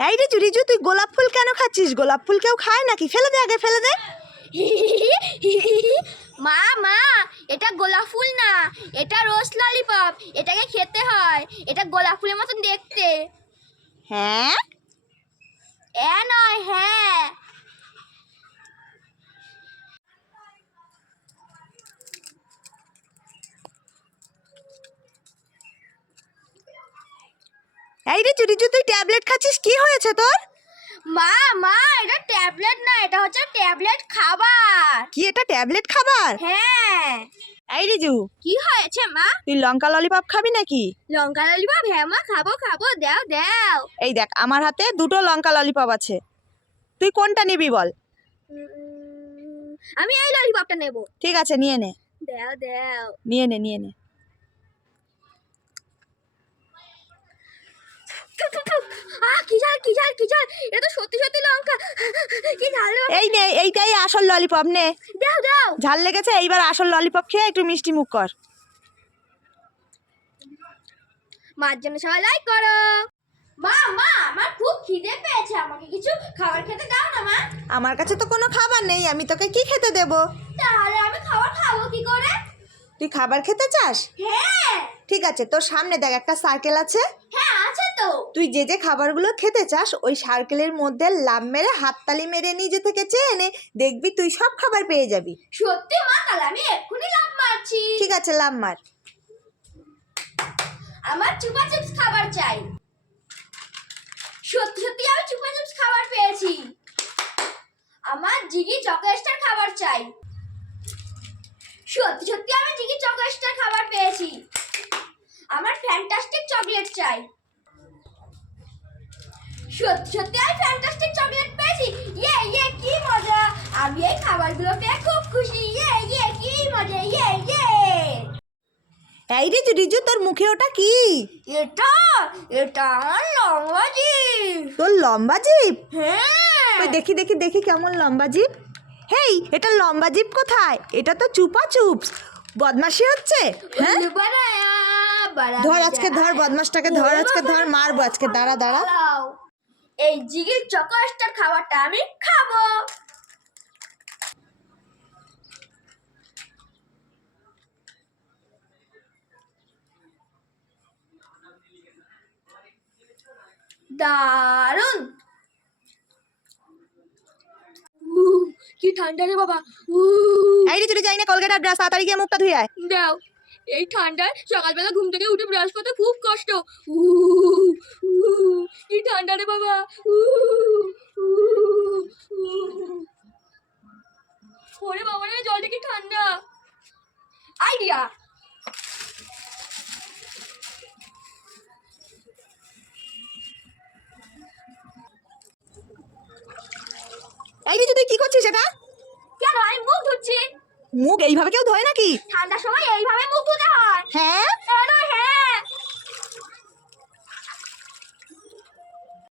এই রে জুরিজু তুই গোলাপ ফুল কেন খাচ্ছিস? গোলাপ ফুল কেউ খায় নাকি? ফেলে দে আগে ফেলে দে। মা মা এটা গোলাপ ফুল না। এটা রোজ ললিপপ। এটাকে খেতে হয়। এটা গোলাপ ফুলের মতন দেখতে। হ্যাঁ? এ নয় এই রে চুরিজু তুই ট্যাবলেট খাচ্ছিস? কি হয়েছে তোর? মা মা এটা ট্যাবলেট না এটা হচ্ছে ট্যাবলেট খাবার। কি এটা ট্যাবলেট খাবার? হ্যাঁ। এই রিজু কি হয়েছে মা? তুই লঙ্কা ললিপপ খাবি নাকি? লঙ্কা ললিপপ? হ্যাঁ মা খাব খাব দাও দাও। এই দেখ আমার হাতে দুটো লঙ্কা ললিপপ আছে। তুই কোনটা নিবি বল? আমি এই ললিপপটা নেব। ঠিক আছে নিয়ে নে। দাও দাও। নিয়ে নে নিয়ে নে আহ কি ঝাল কি ঝাল এটা তো সত্যি সত্যি লঙ্কা। কি ঝাল। এই নে এইটাই আসল ললিপপ নে। দাও দাও। ঝাল লেগেছে এইবার আসল ললিপপ খেয়ে একটু মিষ্টি মুখ কর। মার জন্য সবাই লাইক করো। মা মা আমার খুব খিদে পেয়েছে আমাকে। কিছু খাবার খেতে দাও না মা। আমার কাছে তো কোনো খাবার নেই আমি তোকে কি খেতে দেব? তাহলে আমি খাবার খাব কি করে? তুই খাবার খেতে চাস? হ্যাঁ। ঠিক আছে তোর সামনে দেখ একটা সার্কেল আছে। হ্যাঁ আছে তো। তুই যে যে খাবারগুলো খেতে চাস ওই সার্কেলের মধ্যে লাভ মেরে হাততালি মেরে নিজে থেকে চেয়ে নে। দেখবি তুই সব খাবার পেয়ে যাবি। সত্যি মা তাহলে আমি এক্ষুনি লাভ মারছি। ঠিক আছে লাভ মার। আমার চুপা চিপস খাবার চাই। সত্যি সত্যি আমি চুপা চিপস খাবার পেয়েছি। আমার জিগি চকোস্টার খাবার চাই। সত্যি সত্যি আমি জিগি চকোস্টার খাবার পেয়েছি। আমার ফ্যান্টাস্টিক চকলেট চাই। সত্যি সত্যি আমি ফ্যান্টাস্টিক চকলেট পেয়েছি। ইয়ে ইয়ে কি মজা। আমি এই খাবারগুলো পেয়ে খুব খুশি। ইয়ে ইয়ে কি মজা। ইয়ে ইয়ে। এই রে রিজু তোর মুখে ওটা কি? এটা এটা আমার লম্বা জিভ তোর লম্বা জিপ? হ্যাঁ। ওই দেখি দেখি দেখি কেমন লম্বা জিপ। হেই এটা লম্বা জিপ কোথায়? এটা তো চুপা চুপস। বদমাশি হচ্ছে? হ্যাঁ? ধর আজকে ধর বদমাসটাকে ধর আজকে ধর মারবো আজকে। দাঁড়া দাঁড়া। এই জিগির চকোস্টার খাবারটা আমি খাব। দারুণ কি ঠান্ডা রে বাবা। এই রে চুরি যাই না কলগেট আর ব্রাশ তাড়াতাড়ি গিয়ে মুখটা ধুয়ে আয়। দাও। এই ঠান্ডায় সকালবেলা ঘুম থেকে উঠে ব্রাশ করতে খুব কষ্ট কি ঠান্ডা রে বাবা। ওরে বাবা রে জলটা কি ঠান্ডা আইডিয়া এই তুই কি করছিস এটা কেন আমি মুখ ধুচ্ছি মুখ এইভাবে কেউ ধোয় নাকি? ঠান্ডার সময় এইভাবে মুখ ধুতে